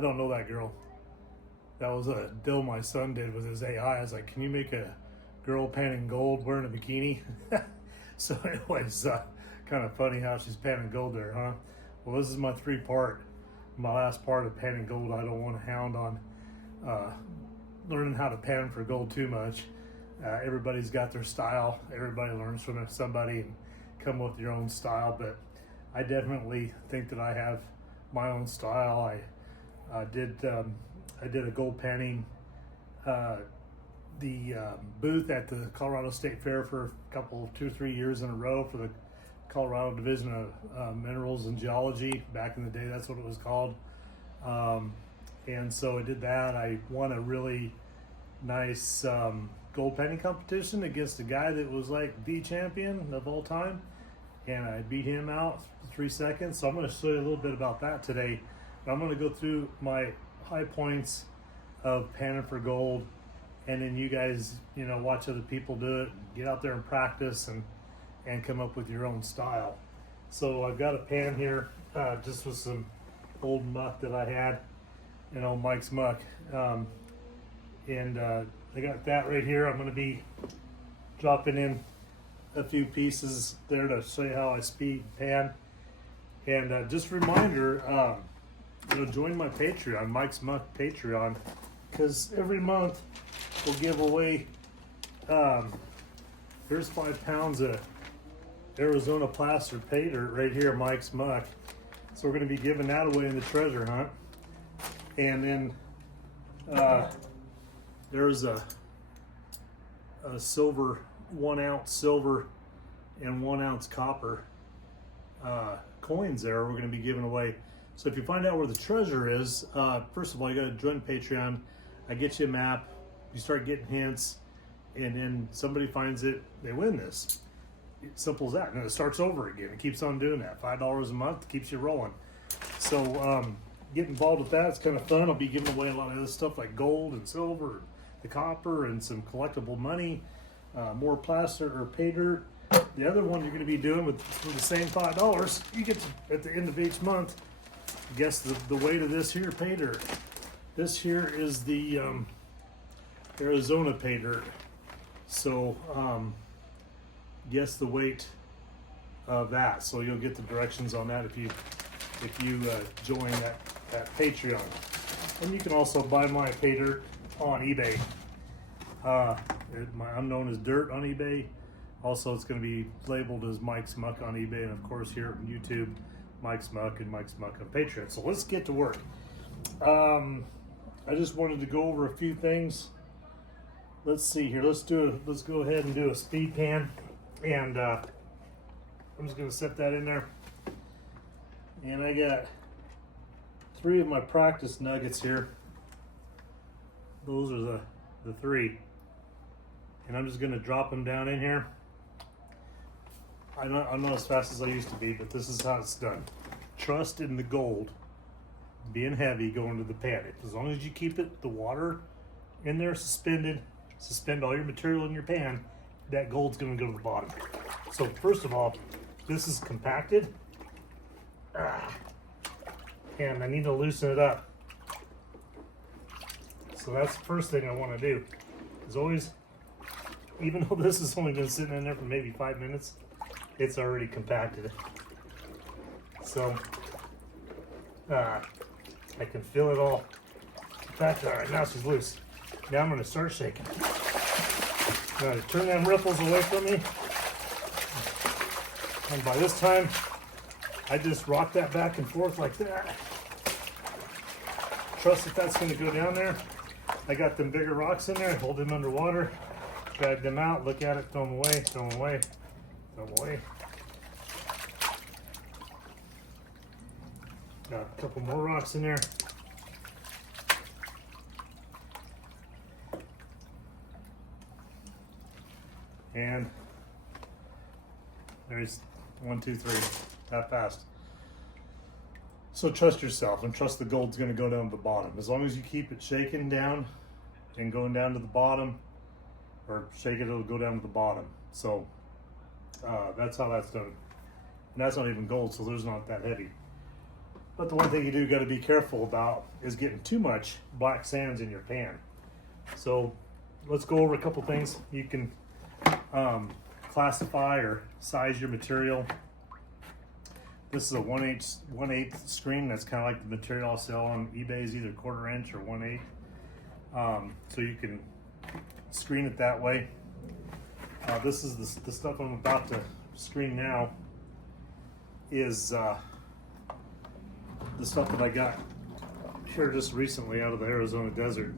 I don't know that girl. That was a deal my son did with his AI. I was like, can you make a girl panning gold wearing a bikini? So it was kind of funny how she's panning gold there, huh? Well, this is my my last part of panning gold. I don't want to hound on learning how to pan for gold too much. Everybody's got their style. Everybody learns from somebody and come up with your own style, but I definitely think that I have my own style. I did a gold panning booth at the Colorado State Fair for a couple, 2 or 3 years in a row for the Colorado Division of Minerals and Geology. Back in the day, that's what it was called. And so I did that. I won a really nice gold panning competition against a guy that was like the champion of all time. And I beat him out 3 seconds. So I'm going to show you a little bit about that today. I'm going to go through my high points of panning for gold, and then you guys, watch other people do it, get out there and practice and come up with your own style. So I've got a pan here, just with some old muck that I had, Mike's muck. And I got that right here. I'm going to be dropping in a few pieces there to show you how I speed pan. And just a reminder, join my Patreon, Mike's Muck Patreon, because every month we'll give away, here's 5 pounds of Arizona plaster pay dirt right here, Mike's Muck. So we're going to be giving that away in the treasure hunt. And then there's a silver, 1 ounce silver and 1 ounce copper coins there we're going to be giving away. So if you find out where the treasure is, first of all, you got to join Patreon. I get you a map, you start getting hints, and then somebody finds it, they win this. It's simple as that. And it starts over again. It keeps on doing that. $5 a month keeps you rolling. So get involved with that. It's kind of fun. I'll be giving away a lot of other stuff like gold and silver, the copper, and some collectible money, more plaster or pay dirt. The other one you're going to be doing for the same $5, you get to, at the end of each month, guess the weight of this here pay dirt. This here is the Arizona pay dirt. So guess the weight of that. So you'll get the directions on that if you join that Patreon. And you can also buy my pay dirt on eBay. I'm known as Dirt on eBay. Also, it's going to be labeled as Mike's Muck on eBay, and of course here on YouTube, Mike's Muck and Mike's Muck on Patreon. So let's get to work. I just wanted to go over a few things. Let's see here. Let's go ahead and do a speed pan, and I'm just going to set that in there. And I got 3 of my practice nuggets here. Those are the 3, and I'm just going to drop them down in here. I'm not as fast as I used to be, but this is how it's done. Trust in the gold being heavy going to the pan. As long as you keep the water in there suspended, suspend all your material in your pan, that gold's going to go to the bottom. So first of all, this is compacted, and I need to loosen it up. So that's the first thing I want to do. Is always, even though this has only been sitting in there for maybe 5 minutes, it's already compacted. So I can feel it all compacted. All right, now she's loose. Now I'm going to start shaking. Now to turn them ripples away from me. And by this time, I just rock that back and forth like that. Trust that that's going to go down there. I got them bigger rocks in there. Hold them underwater. Drag them out. Look at it. Throw them away. Throw them away. Throw them away. Got a couple more rocks in there. And there's 1, 2, 3. That fast. So trust yourself and trust the gold's going to go down to the bottom. As long as you keep it shaking down and going down to the bottom, or shake it, it'll go down to the bottom. So that's how that's done. And that's not even gold, so those not that heavy. But the one thing you do got to be careful about is getting too much black sands in your pan. So let's go over a couple things. You can classify or size your material. This is a 1/8 screen. That's kind of like the material I'll sell on eBay, is either 1/4 inch or 1/8. So you can screen it that way. This is the stuff I'm about to screen now is the stuff that I got here just recently out of the Arizona desert.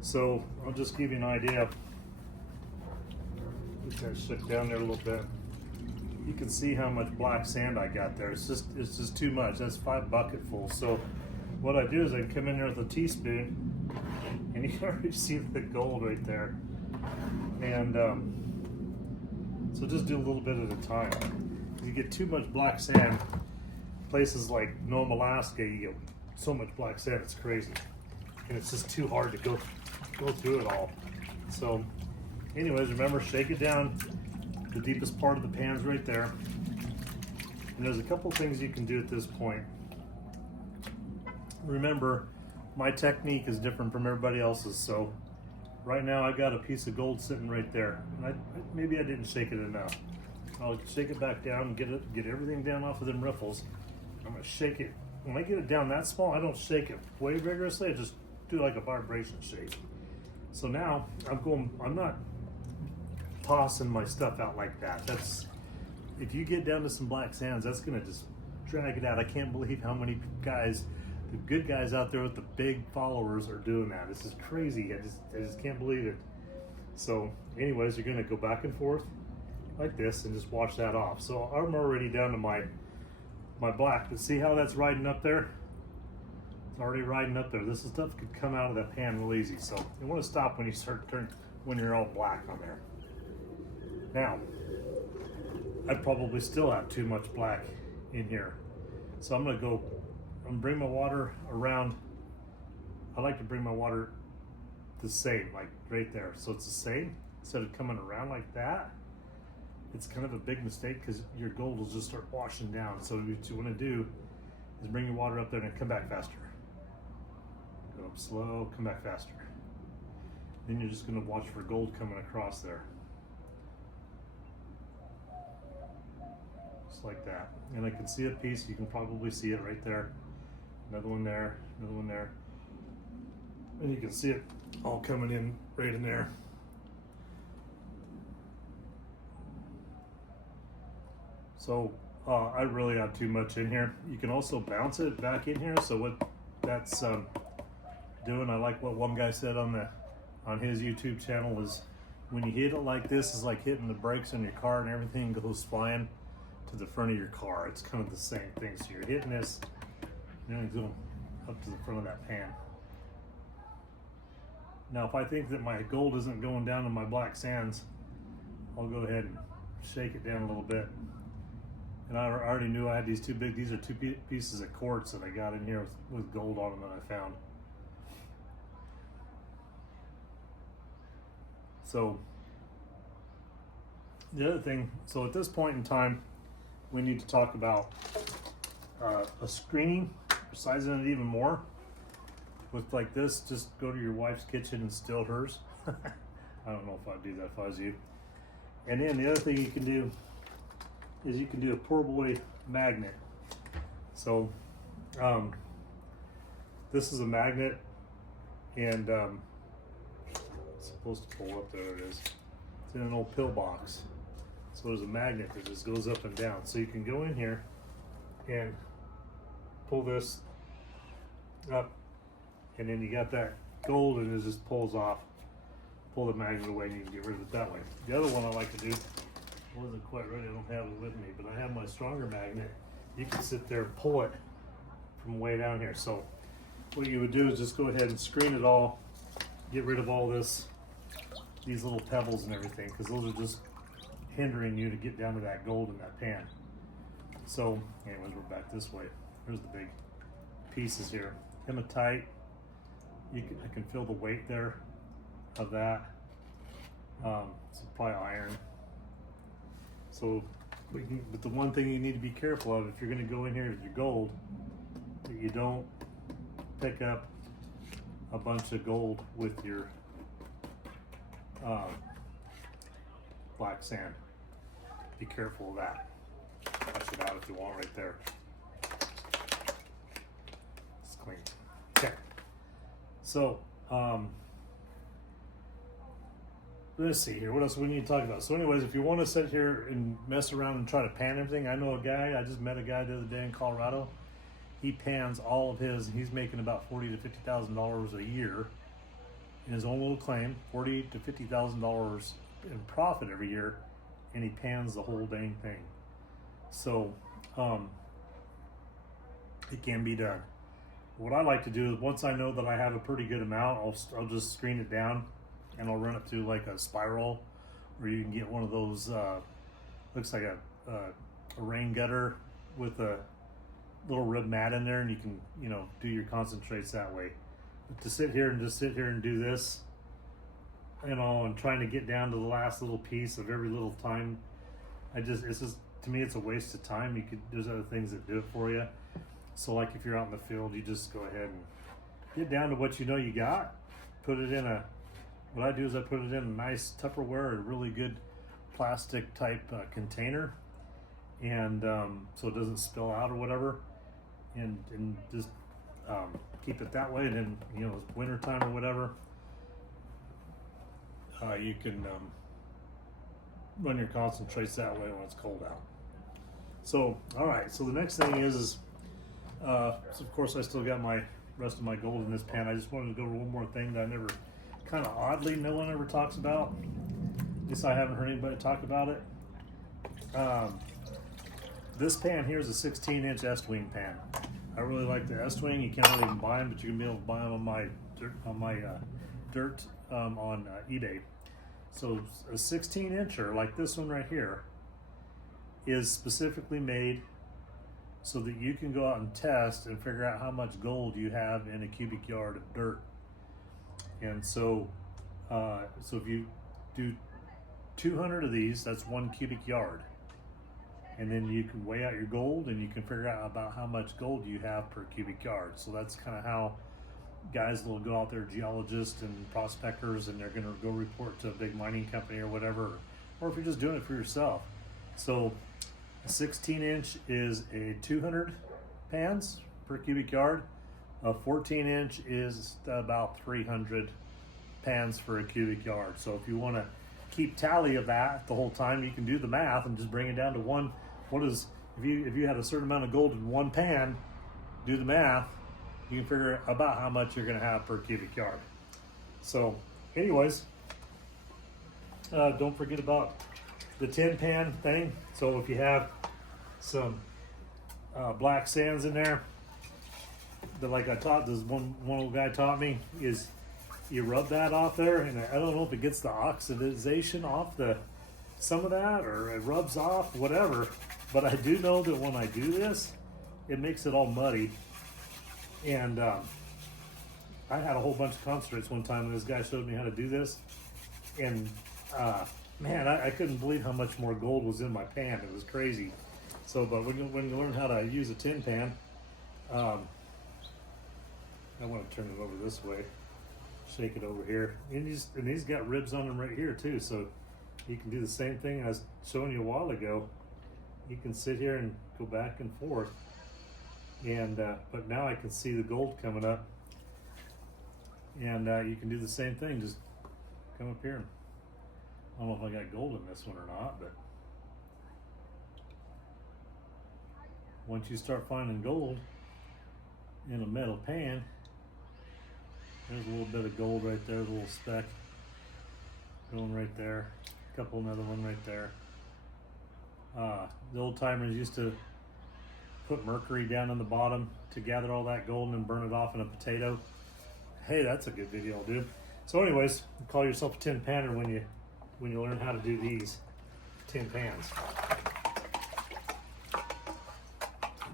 So I'll just give you an idea. Just kind of shook down there a little bit. You can see how much black sand I got there. It's just too much. That's 5 bucketfuls. So what I do is I come in there with a teaspoon, and you can already see the gold right there. And so just do a little bit at a time. If you get too much black sand, places like Nome, Alaska, you get so much black sand, it's crazy. And it's just too hard to go through it all. So anyways, remember, shake it down. The deepest part of the pan's right there. And there's a couple things you can do at this point. Remember, my technique is different from everybody else's. So right now I got a piece of gold sitting right there. And maybe I didn't shake it enough. I'll shake it back down and get everything down off of them riffles. I'm gonna shake it. When I get it down that small, I don't shake it way vigorously. I just do like a vibration shake. So now I'm not tossing my stuff out like that. That's, if you get down to some black sands, that's gonna just drag it out. I can't believe how many guys, the good guys out there with the big followers, are doing that. This is crazy. I just can't believe it. So anyways, you're gonna go back and forth like this and just wash that off. So I'm already down to my black, but see how that's riding up there? It's already riding up there. This stuff could come out of that pan real easy. So you want to stop when you start when you're all black on there. Now, I probably still have too much black in here. So I'm gonna bring my water around. I like to bring my water the same, like right there. So it's the same, instead of coming around like that. It's kind of a big mistake because your gold will just start washing down. So what you wanna do is bring your water up there and come back faster. Go up slow, come back faster. Then you're just gonna watch for gold coming across there. Just like that. And I can see a piece, you can probably see it right there. Another one there, another one there. And you can see it all coming in right in there. So I really have too much in here. You can also bounce it back in here. So what that's doing, I like what one guy said on his YouTube channel, is when you hit it like this, is like hitting the brakes on your car and everything goes flying to the front of your car. It's kind of the same thing. So you're hitting this, and then it's going up to the front of that pan. Now, if I think that my gold isn't going down to my black sands, I'll go ahead and shake it down a little bit. And I already knew I had these these are two pieces of quartz that I got in here with gold on them that I found. So the other thing, so at this point in time, we need to talk about a screening, sizing it even more. With like this, just go to your wife's kitchen and steal hers. I don't know if I'd do that if I was you. And then the other thing you can do is you can do a poor boy magnet. So this is a magnet, and it's supposed to pull up. There it is. It's in an old pill box. So there's a magnet that just goes up and down. So you can go in here and pull this up, and then you got that gold, and it just pulls off. Pull the magnet away, and you can get rid of it that way. The other one I like to do, wasn't quite ready, I don't have it with me, but I have my stronger magnet. You can sit there and pull it from way down here. So what you would do is just go ahead and screen it all, get rid of all these little pebbles and everything, because those are just hindering you to get down to that gold in that pan. So anyways, we're back this way. Here's the big pieces here. Hematite, I can feel the weight there of that. It's probably iron. So, but the one thing you need to be careful of, if you're going to go in here with your gold, that you don't pick up a bunch of gold with your black sand. Be careful of that. Touch it out if you want right there. It's clean. Okay. So, let's see here. What else do we need to talk about? So anyways, if you want to sit here and mess around and try to pan everything, I know a guy, I just met a guy the other day in Colorado. He pans all of his, he's making about $40,000 to $50,000 a year in his own little claim, $40,000 to $50,000 in profit every year, and he pans the whole dang thing. So, it can be done. What I like to do is once I know that I have a pretty good amount, I'll just screen it down and I'll run it through like a spiral, or you can get one of those, looks like a rain gutter with a little rib mat in there, and you can, you know, do your concentrates that way. But to sit here and do this, you know, and trying to get down to the last little piece of every little time, it's just, to me, it's a waste of time. There's other things that do it for you. So like if you're out in the field, you just go ahead and get down to what you know you got, put it in what I do is I put it in a nice Tupperware, a really good plastic type container, and so it doesn't spill out or whatever, and just keep it that way. And then, you know, it's winter time or whatever, you can run your concentrates that way when it's cold out. So, all right, so the next thing is so of course I still got my rest of my gold in this pan. I just wanted to go over one more thing that I never, kind of oddly, no one ever talks about. At least I haven't heard anybody talk about it. This pan here is a 16-inch Estwing pan. I really like the Estwing. You can't really even buy them, but you can be able to buy them on my dirt on eBay. So a 16-incher like this one right here is specifically made so that you can go out and test and figure out how much gold you have in a cubic yard of dirt. And so, so if you do 200 of these, that's 1 cubic yard. And then you can weigh out your gold, and you can figure out about how much gold you have per cubic yard. So that's kind of how guys will go out there, geologists and prospectors, and they're going to go report to a big mining company or whatever, or if you're just doing it for yourself. So a 16-inch is a 200 pans per cubic yard. A 14-inch is about 300 pans for a cubic yard. So if you want to keep tally of that the whole time, you can do the math and just bring it down to one. If you had a certain amount of gold in one pan, do the math, you can figure about how much you're going to have per cubic yard. So anyways, don't forget about the tin pan thing. So if you have some black sands in there, that, like I taught, this one old guy taught me, is you rub that off there, and I don't know if it gets the oxidization off some of that, or it rubs off, whatever, but I do know that when I do this, it makes it all muddy. And I had a whole bunch of concentrates one time, and this guy showed me how to do this, and man, I couldn't believe how much more gold was in my pan. It was crazy. So, but when you learn how to use a tin pan, I want to turn it over this way, shake it over here, and these got ribs on them right here too, so you can do the same thing I was showing you a while ago. You can sit here and go back and forth, and but now I can see the gold coming up, and you can do the same thing, just come up here. I don't know if I got gold in this one or not, but once you start finding gold in a metal pan, there's a little bit of gold right there, a little speck going right there, a couple, another one right there. The old timers used to put mercury down on the bottom to gather all that gold and burn it off in a potato. Hey, that's a good video, dude. So anyways, call yourself a tin panner when you learn how to do these tin pans.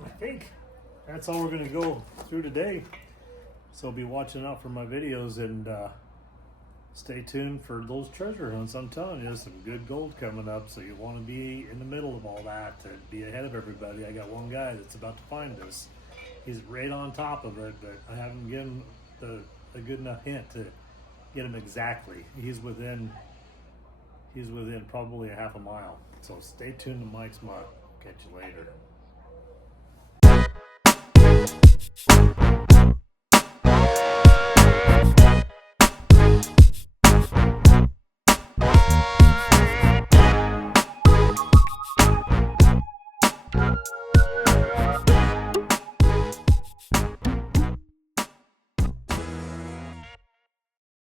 I think that's all we're going to go through today. So be watching out for my videos, and stay tuned for those treasure hunts. I'm telling you, there's some good gold coming up, so you want to be in the middle of all that to be ahead of everybody. I got one guy that's about to find this, He's right on top of it, but I haven't given a good enough hint to get him exactly. He's within probably a half a mile. So stay tuned to Mike's Muck. Catch you later.